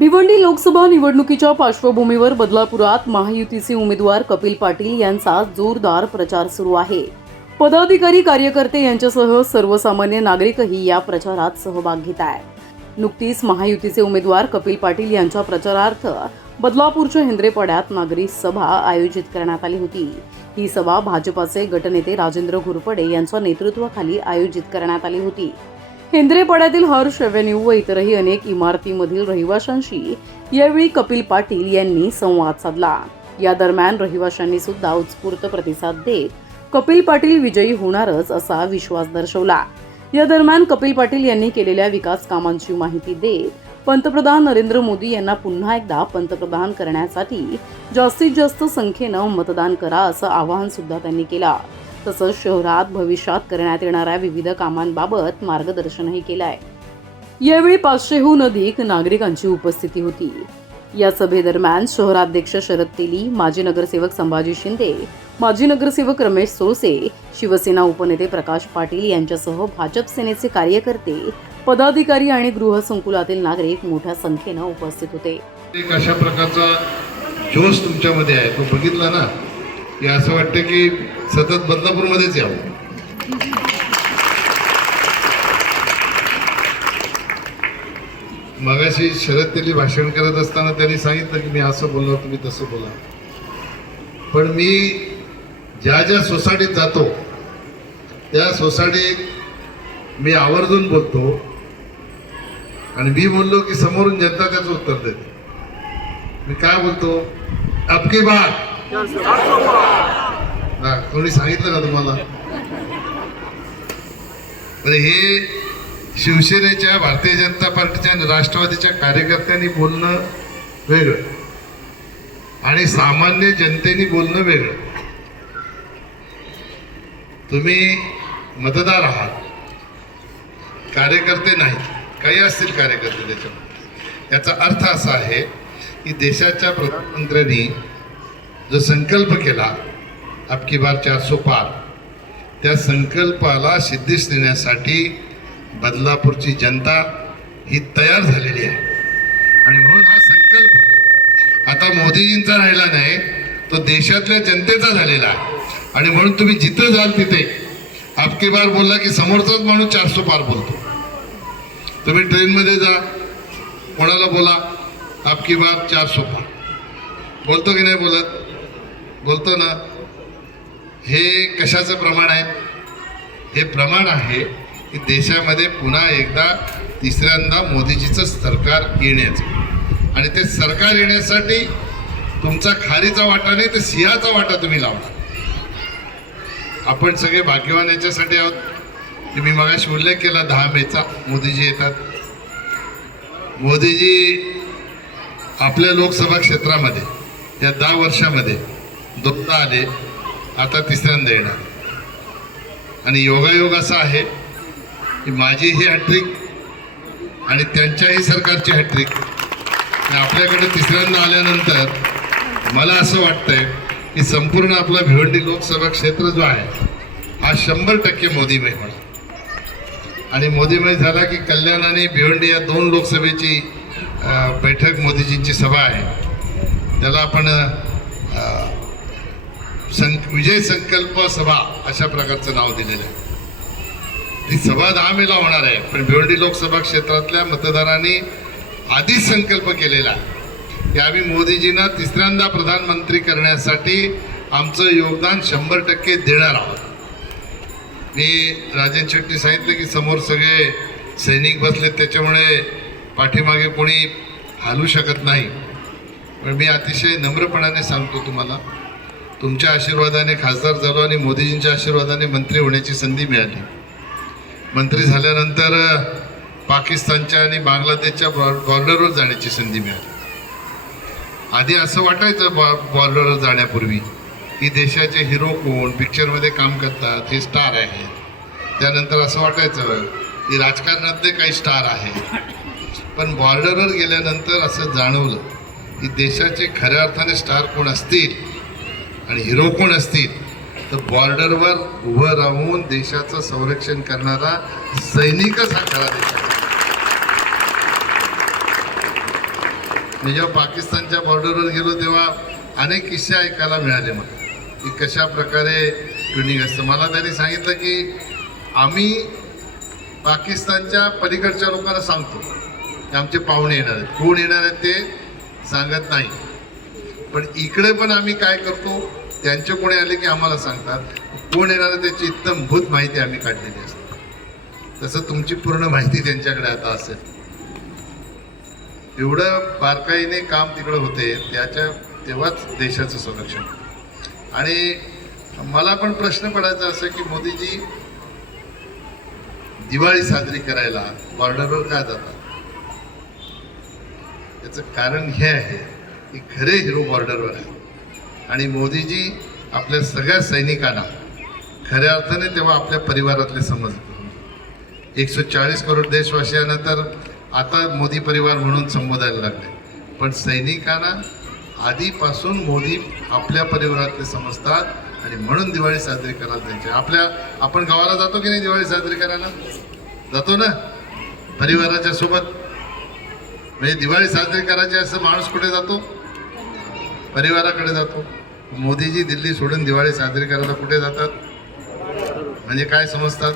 भिवंडी लोकसभा निवडणुकीच्या पार्श्वभूमीवर बदलापुरात महायुतीचे उमेदवार कपिल पाटील यांचा जोरदार प्रचार सुरू आहे. पदाधिकारी कार्यकर्ते यांच्यासह सर्वसामान्य नागरिकही या प्रचारात सहभाग घेत आहेत. नुकतीच महायुतीचे उमेदवार कपिल पाटील यांच्या प्रचारार्थ बदलापूरच्या हेंद्रेपाड्यात नागरी सभा आयोजित करण्यात आली होती. ही सभा भाजपाचे गटनेते राजेंद्र घोरपडे यांच्या नेतृत्वाखाली आयोजित करण्यात आली होती. हेंद्रेपाड्यातील हर्ष रेव्हेन्यू व इतरही अनेक इमारतीमधील रहिवाशांशी यावेळी कपिल पाटील यांनी संवाद साधला. या दरम्यान रहिवाशांनी सुद्धा उत्स्फूर्त प्रतिसाद देत कपिल पाटील विजयी होणारच असा विश्वास दर्शवला. या दरम्यान कपिल पाटील यांनी केलेल्या विकास कामांची माहिती देत पंतप्रधान नरेंद्र मोदी यांना पुन्हा एकदा पंतप्रधान करण्यासाठी जास्तीत जास्त संख्येनं मतदान करा असं आवाहन सुद्धा त्यांनी केलं. तसंच शहरात भविष्यात करण्यात येणाऱ्या विविध कामांबाबत मार्गदर्शनही केलं आहे यावेळी पाचशेहून अधिक नागरिकांची उपस्थिती होती. या सभेदरम्यान शहराध्यक्ष शरद तेली माजी नगरसेवक संभाजी शिंदे माजी नगरसेवक रमेश सोळसे शिवसेना उपनेते प्रकाश पाटील यांच्यासह भाजप सेनेचे कार्यकर्ते पदाधिकारी आणि गृहसंकुलातील नागरिक मोठ्या संख्येनं उपस्थित होते. एक अशा प्रकारचा जोश तुमच्यामध्ये आहे. तो बघितला ना? की असं वाटतं की सतत बदलापूरमध्येच यावं. मगाशी शरद तेली भाषण करत असताना त्यांनी सांगितलं की मी असं बोललो तुम्ही तसं बोला. पण मी ज्या ज्या सोसायटीत जातो त्या सोसायटीत मी आवर्जून बोलतो आणि मी बोललो की समोरून जनता त्याचं उत्तर देते. मी काय बोलतो? अबकी बात. कोणी सांगितलं का तुम्हाला? हे शिवसेनेच्या भारतीय जनता पार्टीच्या आणि राष्ट्रवादीच्या कार्यकर्त्यांनी बोलणं वेगळं. आणि सामान्य जनतेने बोलणं वेगळं. तुम्ही मतदार आहात. कार्यकर्ते नाही काही असतील कार्यकर्ते त्याच्यामध्ये. याचा अर्थ असा आहे की देशाच्या प्रधानमंत्र्यांनी जो संकल्प केला अबकी बार चारसो पार त्या संकल्पाला सिद्धीस नेण्यासाठी बदलापूरची जनता ही तयार झालेली आहे. आणि म्हणून हा संकल्प आता मोदीजींचा राहिला नाही तो देशातल्या जनतेचा झालेला आहे. आणि म्हणून तुम्ही जिथं जाल तिथे आपकी बार बोलला की समोरचाच माणूस चारसो पार बोलतो. तुम्ही ट्रेनमध्ये जा कोणाला बोला आपकी बार चार सोपा बोलतो की नाही बोलत? बोलतो ना हे कशाचं प्रमाण आहे? हे प्रमाण आहे की देशामध्ये पुन्हा एकदा तिसऱ्यांदा मोदीजीचं सरकार येण्याचं. आणि ते सरकार येण्यासाठी तुमचा खारीचा वाटा नाही तर सिंहाचा वाटा तुम्ही लावणार. आपण सगळे भाग्यवान याच्यासाठी आहोत. की मी मगाशी उल्लेख केला दहा मेचा मोदीजी येतात. मोदीजी आपल्या लोकसभा क्षेत्रामध्ये या दहा वर्षामध्ये दोनदा आले आता तिसऱ्यांदा येणार. आणि योगायोग असा आहे की माझी ही हॅट्रिक आणि त्यांच्याही सरकारची हॅट्रिक आणि आपल्याकडे तिसऱ्यांदा आल्यानंतर मला असं वाटतंय की संपूर्ण आपला भिवंडी लोकसभा क्षेत्र जो आहे हा शंभर टक्के मोदीमय होणार. आणि मोदीमय झाला की कल्याण आणि भिवंडी या दोन लोकसभेची बैठक मोदीजींची सभा आहे. त्याला आपण विजय संकल्प सभा अशा प्रकारचं नाव दिलेलं आहे. ती सभा दहा मेला होणार आहे पण भिवंडी लोकसभा क्षेत्रातल्या मतदारांनी आधीच संकल्प केलेला की आम्ही मोदीजींना तिसऱ्यांदा प्रधानमंत्री करण्यासाठी आमचं योगदान शंभर टक्के देणार आहोत. मी राजन शेट्टी सांगितलं की समोर सगळे सैनिक बसलेत त्याच्यामुळे पाठीमागे कोणी हालू शकत नाही. पण मी अतिशय नम्रपणाने सांगतो तुम्हाला तुमच्या आशीर्वादाने खासदार झालो आणि मोदीजींच्या आशीर्वादाने मंत्री होण्याची संधी मिळाली. मंत्री झाल्यानंतर पाकिस्तानच्या आणि बांगलादेशच्या बॉ- बॉर्डरवर जाण्याची संधी मिळाली. आधी असं वाटायचं बॉ बॉर्डरवर जाण्यापूर्वी की देशाचे हिरो कोण पिक्चरमध्ये काम करतात हे स्टार आहेत. त्यानंतर असं वाटायचं की राजकारणातले काही स्टार आहेत. पण बॉर्डरवर गेल्यानंतर असं जाणवलं की देशाचे खऱ्या अर्थाने स्टार कोण असतील आणि हिरो कोण असतील? तर बॉर्डरवर उभं राहून देशाचं संरक्षण करणारा सैनिकच हा खरा देश मी जेव्हा पाकिस्तानच्या बॉर्डरवर गेलो तेव्हा अनेक किस्से ऐकायला मिळाले मला की कशा प्रकारे ट्युनिंग असतं. मला त्यांनी सांगितलं की आम्ही पाकिस्तानच्या पलीकडच्या लोकांना सांगतो की आमचे पाहुणे येणार आहेत. कोण येणार आहेत ते सांगत नाही. पण इकडे पण आम्ही काय करतो? त्यांचे कोणी आले की आम्हाला सांगतात? कोण येणार त्याची इत्तमभूत माहिती आम्ही काढलेली असते. तसं तुमची पूर्ण माहिती त्यांच्याकडे आता असेल. एवढं बारकाईने काम तिकडं होते त्याच्या तेव्हाच देशाचं संरक्षण. आणि मला पण प्रश्न पडायचा असं की मोदीजी दिवाळी साजरी करायला बॉर्डरवर काय जातात? त्याचं कारण हे आहे की खरे हिरो बॉर्डरवर आहे आणि मोदीजी आपल्या सगळ्या सैनिकांना खऱ्या अर्थाने तेव्हा आपल्या परिवारातले समजले एकशे चाळीस करोड देशवासियांना तर आता मोदी परिवार म्हणून संबोधायला लागले. पण सैनिकांना आधीपासून मोदी आपल्या परिवारातले समजतात आणि म्हणून दिवाळी साजरी करायला त्यांचे. आपल्या आपण गावाला जातो की नाही दिवाळी साजरी करायला? जातो ना? परिवाराच्या सोबत. म्हणजे दिवाळी साजरी करायची असं माणूस कुठे जातो? परिवाराकडे जातो. मोदीजी दिल्ली सोडून दिवाळी साजरी करायला कुठे जातात? म्हणजे काय समजतात?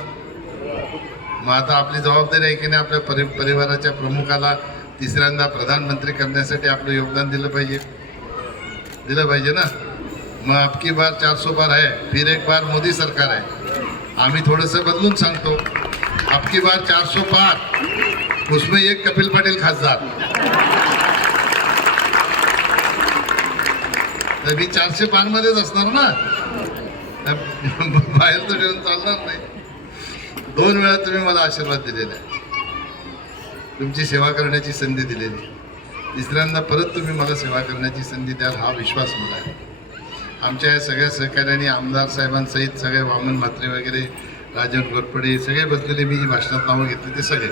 मग आता आपली जबाबदारी आहे की नाही आपल्या परि परिवाराच्या प्रमुखाला तिसऱ्यांदा प्रधानमंत्री करण्यासाठी आपलं योगदान दिलं पाहिजे? दिलं पाहिजे ना? मग अबकी बार चारसो बार आहे फिर एक बार मोदी सरकार आहे. आम्ही थोडंसं बदलून सांगतो. अबकी बार चारसो पार उसमें एक कपिल पाटील खासदार. तर मी चारशे पान मध्येच असणार ना. बाहेर तर येऊन चालणार नाही. दोन वेळा तुम्ही मला आशीर्वाद दिलेला आहे. तुमची सेवा करण्याची संधी दिलेली तिसऱ्यांदा परत तुम्ही मला सेवा करण्याची संधी द्याल हा विश्वास मला आहे. आमच्या या सगळ्या सहकार्यांनी आमदार साहेबांसहित सगळे वामन म्हात्रे वगैरे राजन गोरपडे सगळे बसलेले मी जी भाषणात नावं घेतले ते सगळे.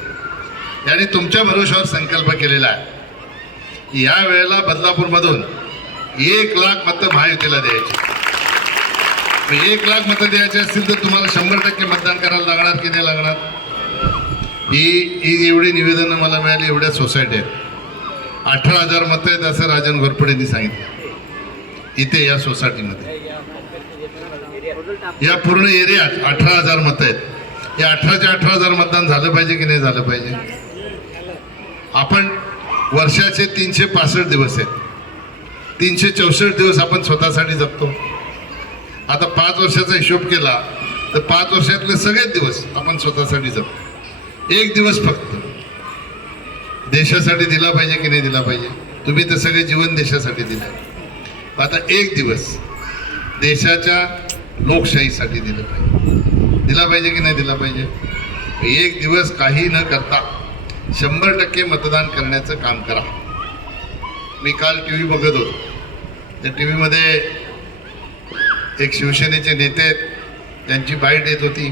यांनी तुमच्या भरोशावर संकल्प केलेला आहे. की या वेळेला बदलापूरमधून एक लाख मतं महायुतीला द्यायची. एक लाख मतं द्यायची असतील तर तुम्हाला शंभर टक्के मतदान करायला लागणार की नाही लागणार? ही ही एवढी निवेदनं मला मिळाली एवढ्या सोसायटी आहेत. अठरा हजार मतं आहेत असं राजन घोरपडेंनी सांगितलं. इथे या सोसायटीमध्ये. या पूर्ण एरियात अठरा हजार मतं आहेत. या अठराच्या अठरा हजार मतदान झालं पाहिजे की नाही झालं पाहिजे? आपण वर्षाचे तीनशे पासष्ट दिवस आहेत. तीनशे चौसष्ट दिवस आपण स्वतःसाठी जगतो. आता पाच वर्षाचा हिशोब केला तर पाच वर्षातले सगळेच दिवस आपण स्वतःसाठी जगतो. एक दिवस फक्त. देशासाठी दिला पाहिजे की नाही दिला पाहिजे? तुम्ही तर सगळे जीवन देशासाठी दिलं आहे आता एक दिवस देशाच्या लोकशाहीसाठी दिलं पाहिजे. दिला पाहिजे की नाही दिला पाहिजे? एक दिवस काही न करता शंभर टक्के मतदान करण्याचं काम करा. मी काल टी व्ही बघत होतो. त्या टी व्हीमध्ये एक शिवसेनेचे नेते आहेत त्यांची बाईट येत होती.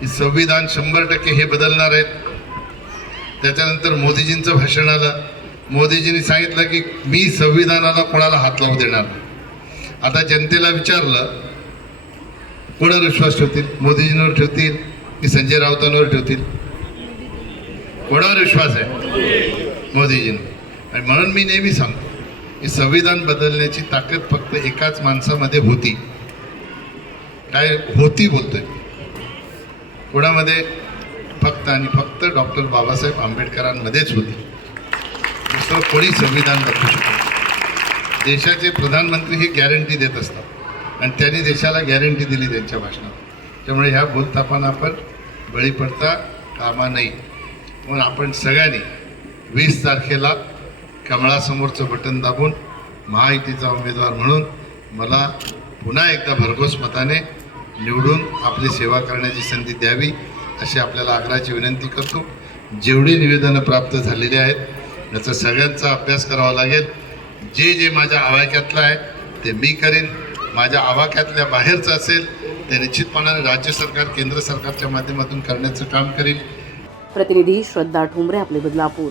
की संविधान शंभर टक्के हे बदलणार आहेत. त्याच्यानंतर मोदीजींचं भाषण आलं. मोदीजींनी सांगितलं की मी संविधानाला कोणाला हात लावू देणार आता जनतेला विचारलं कोणावर विश्वास ठेवतील? मोदीजींवर ठेवतील की संजय राऊतांवर ठेवतील? कोणावर विश्वास आहे? मोदीजींवर. आणि म्हणून मी नेहमी सांगतो ही संविधान बदलण्याची ताकद फक्त एकाच माणसामध्ये होती. काय होती बोलतोय? कोणामध्ये? फक्त आणि फक्त डॉक्टर बाबासाहेब आंबेडकरांमध्येच होती. दुसरं कोणी संविधान बदलू शकत देशाचे प्रधानमंत्री ही गॅरंटी देत असतात. आणि त्यांनी देशाला गॅरंटी दिली त्यांच्या भाषणात. त्यामुळे ह्या भूलथापांना आपण बळी पडता कामा नाही म्हणून आपण सगळ्यांनी वीस तारखेला कमळासमोरचं बटन दाबून महायुतीचा उमेदवार म्हणून मला पुन्हा एकदा भरघोस मताने निवडून आपली सेवा करण्याची संधी द्यावी अशी आपल्याला आग्रहाची विनंती करतो. जेवढी निवेदनं प्राप्त झालेली आहेत याचा सगळ्यांचा अभ्यास करावा लागेल. जे जे माझ्या आवाक्यातलं आहे ते मी करेन. माझ्या आवाक्यातल्या बाहेरचं असेल ते निश्चितपणाने राज्य सरकार केंद्र सरकारच्या माध्यमातून करण्याचं काम करेल प्रतिनिधी श्रद्धा ठोंबरे आपले बदलापूर.